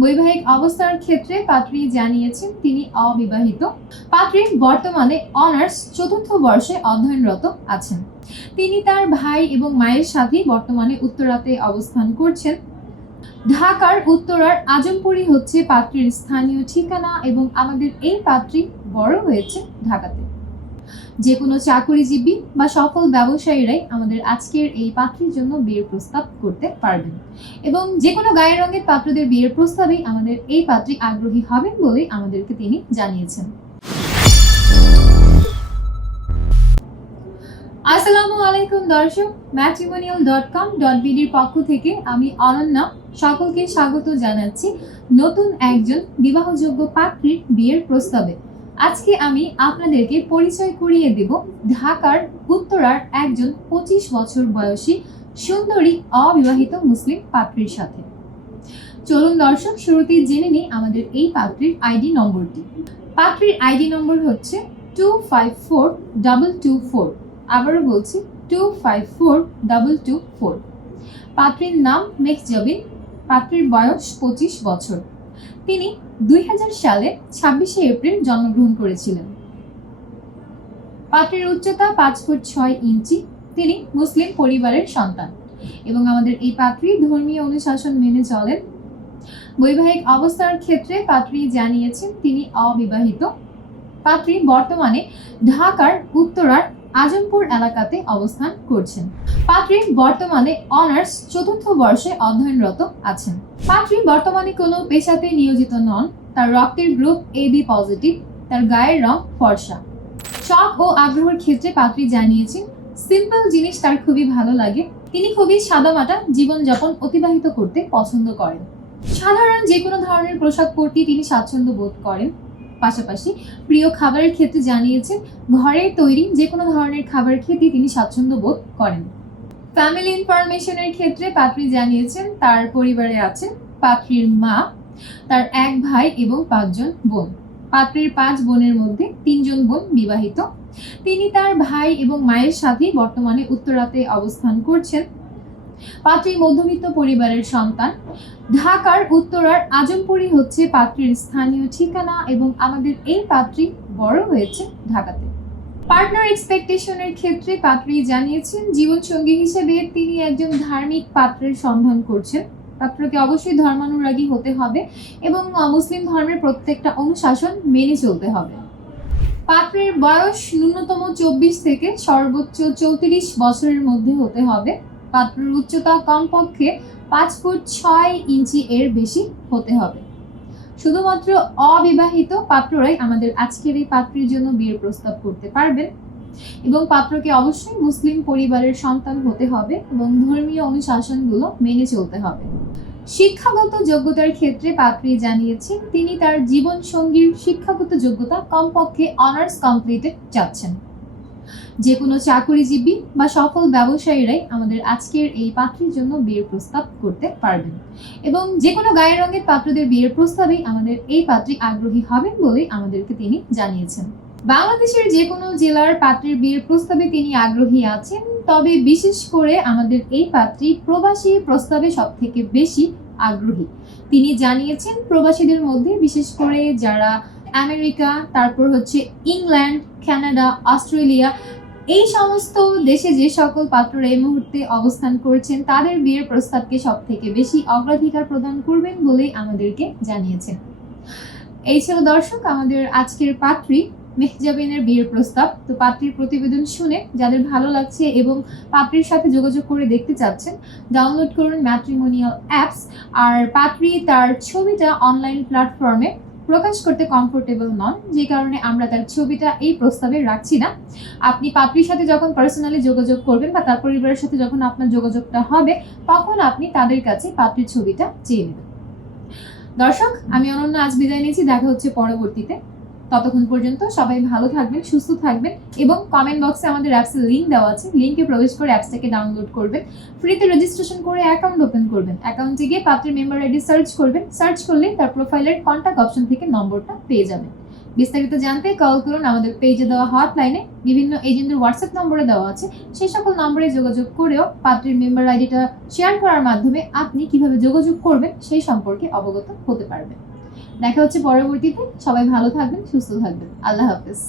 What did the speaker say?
বৈবাহিক অবস্থার ক্ষেত্রে পাত্রী জানিয়েছেন তিনি অবিবাহিত। পাত্রী বর্তমানে অনার্স চতুর্থ বর্ষে অধ্যয়নরত আছেন। তিনি তার ভাই এবং মায়ের সাথে বর্তমানে উত্তরাতে অবস্থান করছেন। ঢাকার উত্তরার আজমপুরি হচ্ছে পাত্রীর স্থানীয় ঠিকানা এবং আমাদের এই পাত্রী বড় হয়েছে ঢাকাতে। যে কোনো চাকরিজীবী বা সফল ব্যবসায়ীরাই আমাদের আজকের এই পাত্রীর জন্য বিয়ের প্রস্তাব করতে পারবেন। এবং যে কোনো গায়ের রঙের পাত্রদের বিয়ের প্রস্তাবেই আমাদের এই পাত্রী আগ্রহী হবেন বলেই আমাদেরকে তিনি জানিয়েছেন। আসসালামু আলাইকুম দর্শক ম্যাট্রিমোনিয়াল ডট কম ডট বিডির পক্ষ থেকে আমি অনন্যা সকলকে স্বাগত জানাচ্ছি নতুন একজন বিবাহযোগ্য পাত্রীর বিয়ের প্রস্তাবে। আজকে আমি আপনাদেরকে পরিচয় করিয়ে দেব ঢাকার উত্তরার একজন পঁচিশ বছর বয়সী সুন্দরী অবিবাহিত মুসলিম পাত্রীর সাথে। চলুন দর্শক শুরুতেই জেনে নিই আমাদের এই পাত্রীর আইডি নম্বরটি। পাত্রীর আইডি নম্বর হচ্ছে two five four double two four আবারও বলছি two five four double two four পাত্রীর নাম মেঘজাবিন, পাত্রীর বয়স পঁচিশ বছর। তিনি দুই সালে ছাব্বিশে এপ্রিল জন্মগ্রহণ করেছিলেন। পাত্রীর উচ্চতা পাঁচ ফুট ছয় ইঞ্চি। তিনি মুসলিম পরিবারের সন্তান এবং আমাদের এই পাত্রী ধর্মীয় অনুশাসন মেনে চলেন। বৈবাহিক অবস্থার ক্ষেত্রে পাত্রী জানিয়েছেন তিনি অবিবাহিত। পাত্রী বর্তমানে ঢাকার উত্তরার আজমপুর এলাকাতে অবস্থান করছেন। পাত্রী বর্তমানে অনার্স চতুর্থ বর্ষে অধ্যয়নরত আছেন। পাত্রী বর্তমানে কোনো পেশাতে নিয়োজিত নন। তার রক্তের গ্রুপ এ বি পজিটিভ তার গায়ের রং ফর্সা। শখ ও আগ্রহের ক্ষেত্রে পাত্রী জানিয়েছেন সিম্পল জিনিস তার খুবই ভালো লাগে। তিনি খুবই সাদামাটা জীবনযাপন অতিবাহিত করতে পছন্দ করেন। সাধারণ যে কোনো ধরনের পোশাক পরতে তিনি স্বাচ্ছন্দ্য বোধ করেন। পাশাপাশি প্রিয় খাবারের ক্ষেত্রে জানিয়েছেন ঘরে তৈরি যে কোনো ধরনের খাবার খেতে তিনি স্বাচ্ছন্দ্য বোধ করেন। ফ্যামিলি ইনফরমেশনের ক্ষেত্রে পাত্রী জানিয়েছেন, তার পরিবারে আছেন পাত্রীর মা, তার এক ভাই এবং পাঁচজন বোন। পাত্রীর পাঁচ বোনের মধ্যে তিনজন বোন বিবাহিত। তিনি তার ভাই এবং মায়ের সাথে বর্তমানে উত্তরাতে অবস্থান করছেন। পাত্রী মধ্যবিত্ত পরিবারের সন্তান। ঢাকার উত্তরার আজমপুরি হচ্ছে পাত্রীর স্থানীয় ঠিকানা এবং আমাদের এই পাত্রী বড় হয়েছে ঢাকাতে। পার্টনার এক্সপেকটেশনের ক্ষেত্রে পাত্রী জানিয়েছেন, জীবনসঙ্গী হিসেবে তিনি একজন ধার্মিক পাত্রের সন্ধান করছেন। পাত্রকে অবশ্যই ধর্মানুরাগী হতে হবে এবং মুসলিম ধর্মের প্রত্যেকটা অনুশাসন মেনে চলতে হবে। পাত্রের বয়স ন্যূনতম চব্বিশ থেকে সর্বোচ্চ চৌত্রিশ বছরের মধ্যে হতে হবে। পাত্রের উচ্চতা কমপক্ষে পাঁচ ফুট ছয় ইঞ্চি এর বেশি হতে হবে। শুধুমাত্র অবিবাহিত পাত্ররাই আমাদের আজকের এই পাত্রীর জন্য বিয়ের প্রস্তাব করতে পারবেন এবং পাত্রকে অবশ্যই মুসলিম পরিবারের সন্তান হতে হবে এবং ধর্মীয় অনুশাসনগুলো মেনে চলতে হবে। শিক্ষাগত যোগ্যতার ক্ষেত্রে পাত্রী জানিয়েছেন, তিনি তার জীবন সঙ্গীর শিক্ষাগত যোগ্যতা কমপক্ষে অনার্স কমপ্লিটেড চাচ্ছেন। যে কোনো চাকরিজীবী বা সফল ব্যবসায়ীরাই আমাদের আজকের এই পাত্রীর জন্য বিয়ের প্রস্তাব করতে পারবেন। এবং যে কোনো গায়ের রঙের পাত্রদের বিয়ের প্রস্তাবেই আমাদের এই পাত্রী আগ্রহী হবেন বলেই আমাদেরকে তিনি জানিয়েছেন। বাংলাদেশের যে কোনো জেলার পাত্রের বিয়ের প্রস্তাবে তিনি আগ্রহী আছেন, তবে বিশেষ করে আমাদের এই পাত্রী প্রবাসী প্রস্তাবে সব থেকে বেশি আগ্রহী। তিনি জানিয়েছেন, প্রবাসীদের মধ্যে বিশেষ করে যারা আমেরিকা, তারপর হচ্ছে ইংল্যান্ড, কানাডা, অস্ট্রেলিয়া, এই সমস্ত দেশে যে সকল পাত্ররা এই মুহূর্তে অবস্থান করছেন, তাদের বিয়ের প্রস্তাবকে সব থেকে বেশি অগ্রাধিকার প্রদান করবেন বলেই আমাদেরকে জানিয়েছেন। এই ছিল দর্শক, আমাদের আজকের পাত্রী মেহজাবিনের বিয়ের প্রস্তাব। তো পাত্রীর প্রতিবেদন শুনে যাদের ভালো লাগছে এবং পাত্রীর সাথে যোগাযোগ করে দেখতে চাচ্ছেন ডাউনলোড করুন ম্যাট্রিমোনিয়াল অ্যাপস। আর পাত্রী তার ছবিটা অনলাইন প্ল্যাটফর্মে প্রকাশ করতে কমফোর্টেবল নন, যে কারণে আমরা তার ছবিটা এই প্রস্তাবে রাখছি না। আপনি পাত্রীর সাথে যখন পার্সোনালি যোগাযোগ করবেন বা তার পরিবারের সাথে যখন আপনার যোগাযোগটা হবে, তখন আপনি তাদের কাছে পাত্রীর ছবিটা চেয়ে নেবেন। দর্শক, আমি অনন্য আজ বিদায় নিয়েছি, দেখা হচ্ছে পরবর্তীতে। ততক্ষণ পর্যন্ত সবাই ভালো থাকবেন, সুস্থ থাকবেন এবং কমেন্ট বক্সে আমাদের অ্যাপসের লিঙ্ক দেওয়া আছে। লিঙ্কে প্রবেশ করে অ্যাপসটাকে ডাউনলোড করবেন। ফ্রিতে রেজিস্ট্রেশন করে অ্যাকাউন্ট ওপেন করবেন। অ্যাকাউন্টে গিয়ে পাত্রের মেম্বার আইডি সার্চ করবেন। সার্চ করলে তার প্রোফাইলের কন্ট্যাক্ট অপশন থেকে নম্বরটা পেয়ে যাবেন। বিস্তারিত জানতে কল করুন আমাদের পেজে দেওয়া হটলাইনে বিভিন্ন এজেন্টের হোয়াটসঅ্যাপ নম্বরে দেওয়া আছে। সেই সকল নম্বরে যোগাযোগ করেও পাত্রের মেম্বার আইডিটা শেয়ার করার মাধ্যমে আপনি কীভাবে যোগাযোগ করবেন সেই সম্পর্কে অবগত হতে পারবেন। দেখা হচ্ছে পরবর্তীতে। সবাই ভালো থাকবেন সুস্থ থাকবেন। আল্লাহ হাফেজ।